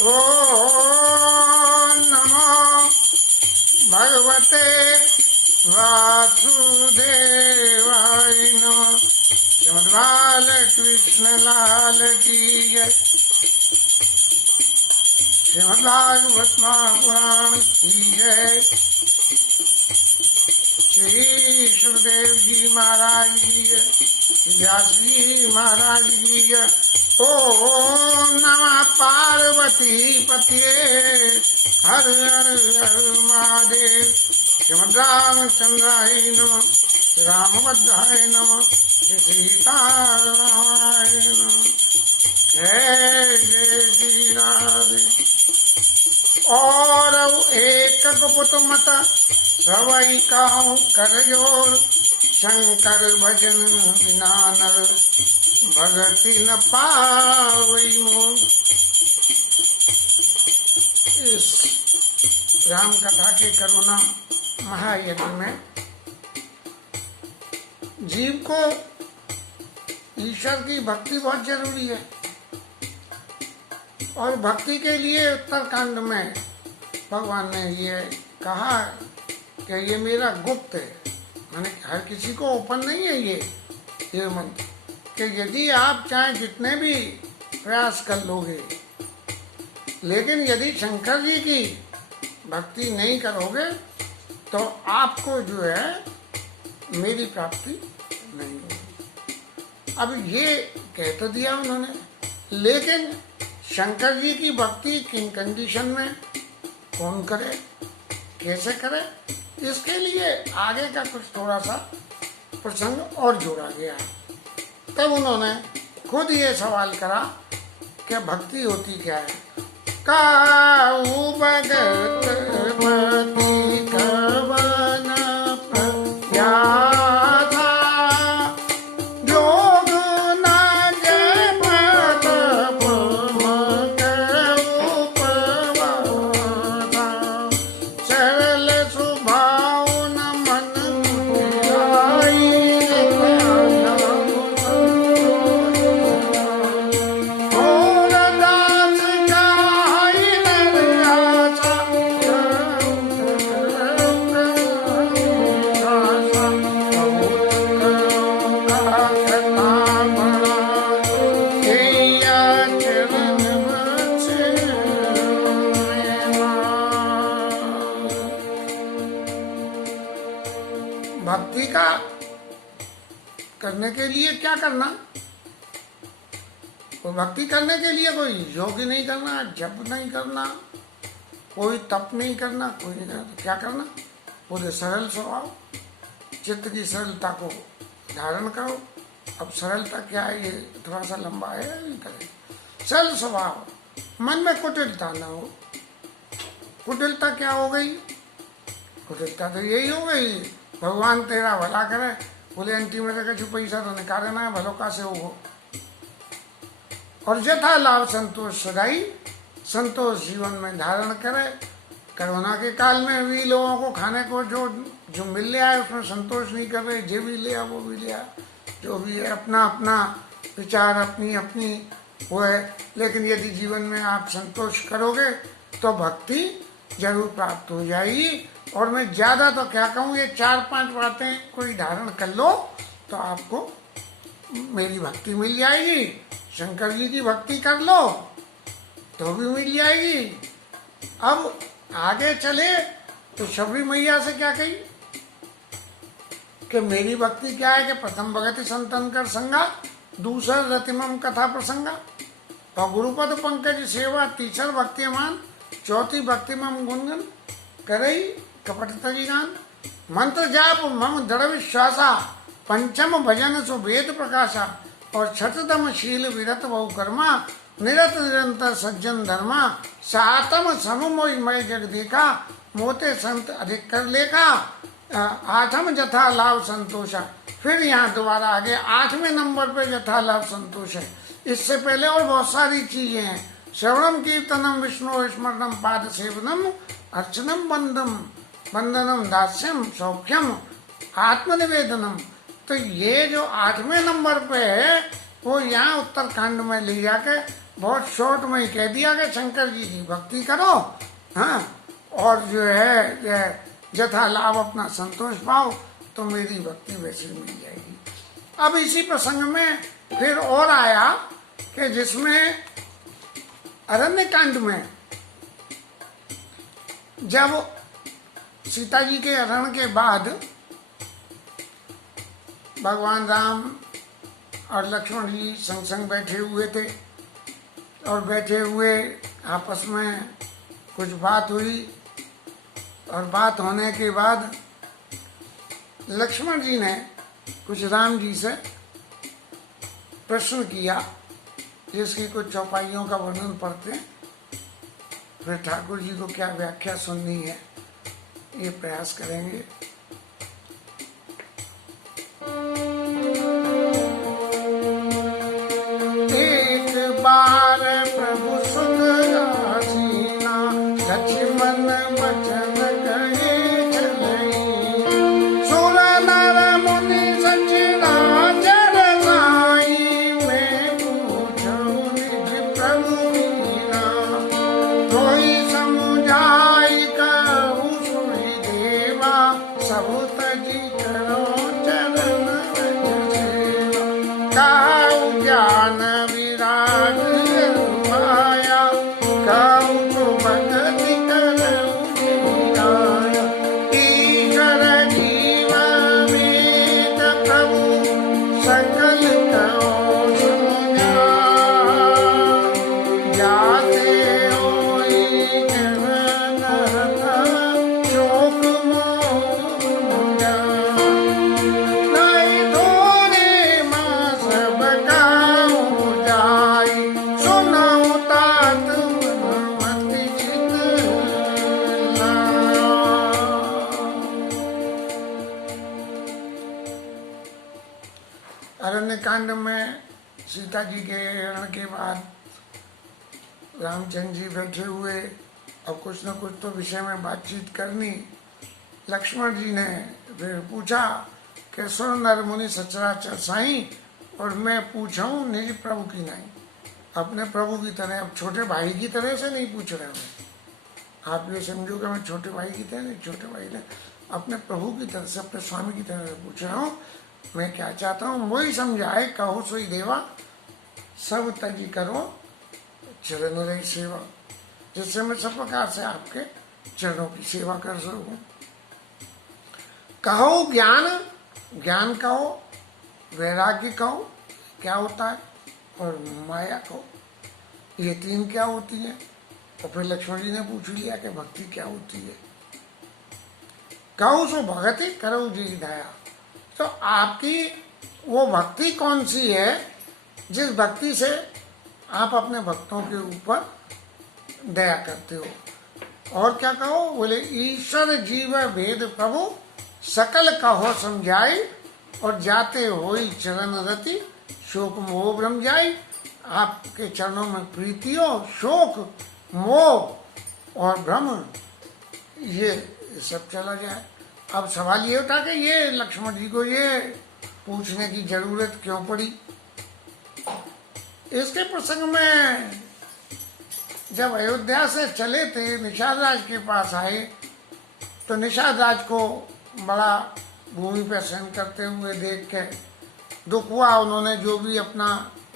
ओम नमो भगवते वासुदेवाय नमः। श्रीमद् बालकृष्ण लाल की जय। श्रीमद् भागवत महापुराण की जय। श्री सुखदेव जी महाराज की जय। व्यास जी महाराज की जय। ओम नमः पार्वती पतिये हर हर हर महादेव। श्रीमद् रामचंद्राय नमः। श्री रामभद्राय नमः। श्री सीतारामाय नमः। जय जय श्री राधे। और एक गुप्त मत रवै काहू कर जोर। शंकर भजन बिना नर भगति न पावई मोर। इस राम कथा के करुणा महायज्ञ में जीव को ईश्वर की भक्ति बहुत जरूरी है। और भक्ति के लिए उत्तरकांड में भगवान ने ये कहा कि ये मेरा गुप्त है, माने हर किसी को ओपन नहीं है ये मंत्र, कि यदि आप चाहे जितने भी प्रयास कर लोगे, लेकिन यदि शंकर जी की भक्ति नहीं करोगे तो आपको जो है मेरी प्राप्ति नहीं होगी। अब ये कह तो दिया उन्होंने, लेकिन शंकर जी की भक्ति किन कंडीशन में कौन करे, कैसे करे, इसके लिए आगे का कुछ थोड़ा सा प्रसंग और जोड़ा गया। तब उन्होंने खुद ये सवाल करा कि भक्ति होती क्या है। काऊ भगत मति कवन प्रयासा, जोग न जप तप मत उपवासा, सरल स्वभाव न मन लाई, और दास चाहि नर आशा, भक्ति का करने के लिए क्या करना। तो भक्ति करने के लिए कोई योग नहीं करना, जप नहीं करना, कोई तप नहीं करना, कोई नहीं करना। क्या करना, पूरे सरल स्वभाव, चित्त की सरलता को धारण करो। अब सरलता क्या है, ये थोड़ा सा लंबा है, नहीं करें। सरल स्वभाव, मन में कुटिलता न हो। कुटिलता क्या हो गई, कुटिलता तो यही हो गई, भगवान तेरा भला करे, बोले अंतिम में तो पैसा तो निकाले ना है, भलो का से हो। और यथा लाभ संतोष सदाई, संतोष जीवन में धारण करे। कोरोना के काल में भी लोगों को खाने को जो मिल लिया है उसमें संतोष नहीं कर रहे, जो भी लिया वो भी लिया, जो भी है अपना अपना विचार, अपनी अपनी वो है। लेकिन यदि जीवन में आप संतोष करोगे तो भक्ति जरूर प्राप्त हो जाएगी। और मैं ज्यादा तो क्या कहूँ, ये 4-5 बातें कोई धारण कर लो तो आपको मेरी भक्ति मिल जाएगी। शंकर जी की भक्ति कर लो तो भी मिल जाएगी। अब आगे चले तो शबरी मैया से क्या कही कि मेरी भक्ति क्या है कि प्रथम भगति संतन कर संगा, दूसर रतिमम कथा प्रसंगा, और गुरुपद पंकज सेवा, तीसर भक्तिमान, चौथी भक्तिमम गुणगन, करई कपटता जी गान, मंत्र जाप मम दृढ़ विश्वासा, पंचम भजन सुवेद प्रकाशा, और छठतम शील विरत बहु कर्मा, निरत निरंतर सज्जन धर्मा, सातम सममोहि मय जग देखा, मोते संत अधिक कर लेखा, आठम जथा लाभ संतोषा। फिर यहाँ दोबारा आगे 8वें नंबर पे यथा लाभ संतोष है। इससे पहले और बहुत सारी चीजें हैं। श्रवणम कीर्तनम विष्णु स्मरणम पाद सेवनम अर्चनम बंदनम दास्यम सौख्यम आत्मनिवेदनम। तो ये जो 8वें नंबर पे है वो यहाँ उत्तरकांड में ले जाके बहुत शॉर्ट में ही कह दिया कि शंकर जी की भक्ति करो, हाँ, और जो है यथा लाभ अपना संतोष पाओ, तो मेरी भक्ति वैसे मिल जाएगी। अब इसी प्रसंग में फिर और आया कि जिसमें अरण्य कांड में जब सीता जी के हरण के बाद भगवान राम और लक्ष्मण जी संग संग बैठे हुए थे, और बैठे हुए आपस में कुछ बात हुई, और बात होने के बाद लक्ष्मण जी ने कुछ राम जी से प्रश्न किया, जिसकी कुछ चौपाइयों का वर्णन पढ़ते हैं, फिर ठाकुर जी को क्या व्याख्या सुननी है ये प्रयास करेंगे। एक बार प्रभु सुत आसीना, लक्ष्मण बचन कहे चलई, सुर नर मुनि सचराचर साई, मैं पूछूं निज प्रभु कीना, कोई समुझाई कहूँ सुनि देवा, सब तजी करो चरण रज सेवा, कहूँ ज्ञान विराग माया, कहूँ तो भगति करऊँ जियाया, ईश्वर जीव वेद प्रभु, सकल कहो सुना, जाते होई चरण शोक मोरा, नहीं थोड़े माँ सब गाऊँ जाई, सुनाऊँ तात मति चित लाया। अरण्य कांड में सीता जी के हरण के बाद रामचंद्र जी बैठे हुए, और कुछ न कुछ तो विषय में बातचीत करनी। लक्ष्मण जी ने फिर पूछा कि सुर नर मुनि सचराचर साईं, और मैं पूछूं निज प्रभु की नहीं, अपने प्रभु की तरह, अब छोटे भाई की तरह से नहीं पूछ रहे मैं, आप ये समझो कि मैं छोटे भाई की तरह नहीं, छोटे भाई ने अपने प्रभु की तरह से, अपने स्वामी की तरह से पूछ रहा हूँ। मैं क्या चाहता हूँ, वही समझाए, कहो सोई देवा, सब तजी करो चरण रही सेवा, जिससे मैं सब प्रकार से आपके चरणों की सेवा कर सकूं। कहो ज्ञान, ज्ञान कहो, वैराग्य कहो क्या होता है, और माया कहो, ये तीन क्या होती है। तो फिर लक्ष्मण जी ने पूछ लिया कि भक्ति क्या होती है। कहो सो भगति करो जी दया, तो आपकी वो भक्ति कौन सी है जिस भक्ति से आप अपने भक्तों के ऊपर दया करते हो। और क्या कहो, बोले ईश्वर जीव भेद प्रभु, सकल कहो समझाई, और जाते होई चरण रति, शोक मोह भ्रम जाई। आपके चरणों में प्रीति हो, शोक मोह और भ्रम ये सब चला जाए। अब सवाल ये उठा कि ये लक्ष्मण जी को ये पूछने की जरूरत क्यों पड़ी। इसके प्रसंग में जब अयोध्या से चले थे, निषाद राज के पास आए, तो निषाद राज को बड़ा भूमि पर शयन करते हुए देख के दुख हुआ। उन्होंने जो भी अपना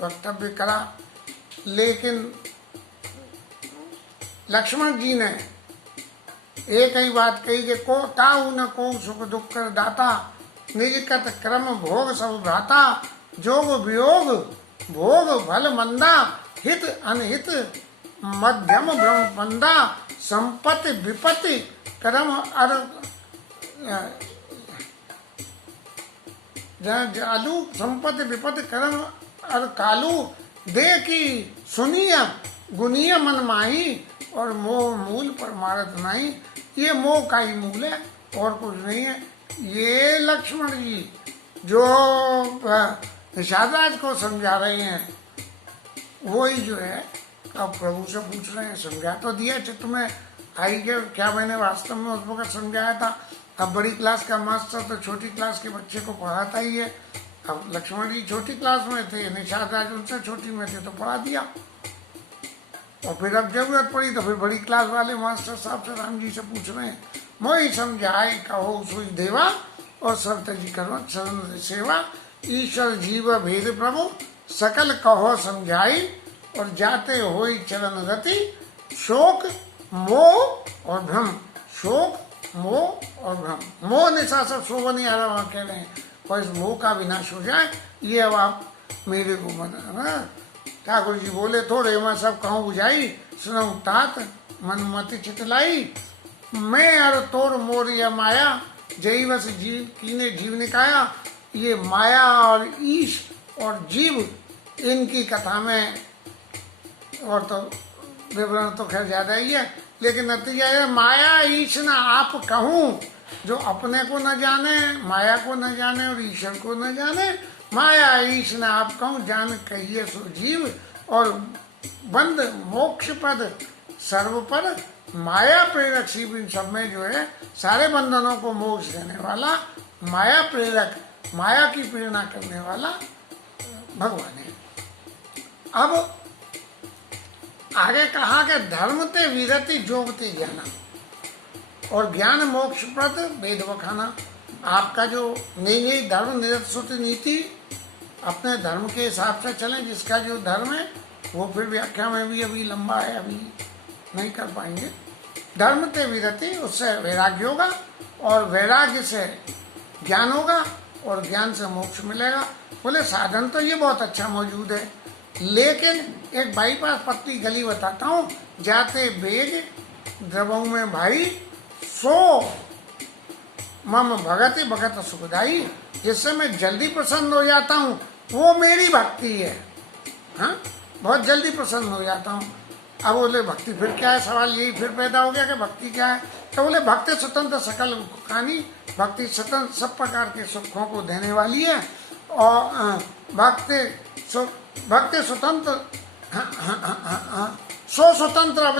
वक्तव्य करा, लेकिन लक्ष्मण जी ने एक ही बात कही कि को ताऊ न को सुख दुख कर दाता, निज कत क्रम भोग सब भ्राता, जोग वियोग भोग भल मंदा, हित अनहित मध्यम भ्रम मंदा, संपत्ति विपत्ति कर्म अर जालू, संपत्ति विपत्ति कर्म अर कालू, दे की सुनिय गुनिय मन माही, और मोह मूल पर मारत नहीं। ये मोह का ही मूल है और कुछ नहीं है। ये लक्ष्मण जी जो निषाद राज को समझा रहे हैं, वही जो है अब प्रभु से पूछ रहे हैं। समझा तो दिया चित्त में आई के क्या मैंने वास्तव में उस वक्त समझाया था। अब बड़ी क्लास का मास्टर तो छोटी क्लास के बच्चे को पढ़ाता ही है। अब लक्ष्मण जी छोटी क्लास में थे, निषाद राज उनसे छोटी में थे, तो पढ़ा दिया। और फिर अब जरूरत पड़ी तो फिर बड़ी क्लास वाले मास्टर साहब से राम जी से पूछ रहे हैं, मोहि समझाए कहो सुई देवा और सब तजी करो चरण सेवा, ईश्वर जीव भेद प्रभु सकल कहो समझाई, और जाते होई चरण गति शोक मोह और भ्रम। शोक मोह और भ्रम, मोह निशा सब शोभा नहीं आ रहा वहां कह रहे हैं, और इस मोह का विनाश हो जाए ये अब आप मेरे को बना। ठाकुर जी बोले थोड़े मैं सब कहूँ बुझाई, सुनऊ तात मन मति चितलाई, मैं और तोर मोर या माया जई बस जीव कीने जीव निकाया। ये माया और ईश और जीव इनकी कथा में और तो विवरण तो खैर ज्यादा ही है, लेकिन नतीजा है माया ईश न आप कहूँ, जो अपने को न जाने, माया को न जाने और ईश्वर को न जाने, माया ईश न आप कहूँ जान कहिए सो जीव, और बंद मोक्ष पद सर्व पर माया प्रेरक शिव। इन सब में जो है सारे बंधनों को मोक्ष देने वाला माया प्रेरक, माया की प्रेरणा करने वाला भगवान है। अब आगे कहा कि धर्म ते विरति जोगते ज्ञाना, और ज्ञान मोक्ष प्रद वेद वखाना। आपका जो नई नई धर्म निरत नीति अपने धर्म के हिसाब से चलें, जिसका जो धर्म है वो फिर व्याख्या में भी अभी लंबा है, अभी नहीं कर पाएंगे। धर्म ते विरति, उससे वैराग्य होगा, और वैराग्य से ज्ञान होगा, और ज्ञान से मोक्ष मिलेगा। बोले साधन तो ये बहुत अच्छा मौजूद है, लेकिन एक बाईपास पतली गली बताता हूँ, जाते बेग द्रवों में भाई सो मम भगति भगत सुखदाई, जिससे मैं जल्दी प्रसन्न हो जाता हूँ वो मेरी भक्ति है। हाँ, बहुत जल्दी प्रसन्न हो जाता हूँ। अब बोले भक्ति फिर क्या है, सवाल यही फिर पैदा हो गया कि भक्ति क्या है। तो बोले भक्ति स्वतंत्र सकल कहानी, भक्ति स्वतंत्र सब प्रकार के सुखों को देने वाली है, और भक्ति स्वतंत्र सो स्वतंत्र